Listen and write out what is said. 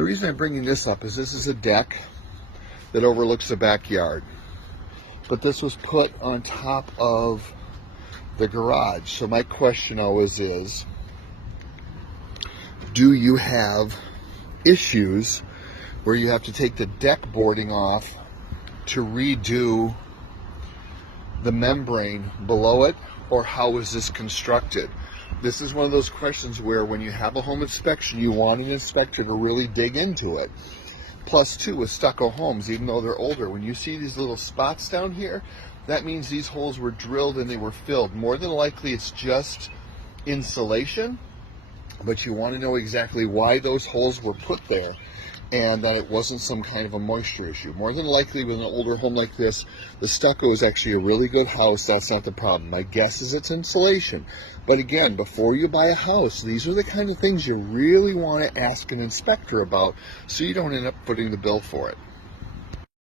The reason I'm bringing this up is this is a deck that overlooks the backyard, but this was put on top of the garage. So my question always is, do you have issues where you have to take the deck boarding off to redo the membrane below it, or how is this constructed? This is one of those questions where when you have a home inspection, you want an inspector to really dig into it. Plus, too, with stucco homes, even though they're older, when you see these little spots down here, that means these holes were drilled and they were filled. More than likely, it's just insulation, but you want to know exactly why those holes were put there, and that it wasn't some kind of a moisture issue. More than likely, with an older home like this, the stucco is actually a really good house. That's not the problem. My guess is it's insulation. But again, before you buy a house, these are the kind of things you really want to ask an inspector about, so you don't end up footing the bill for it.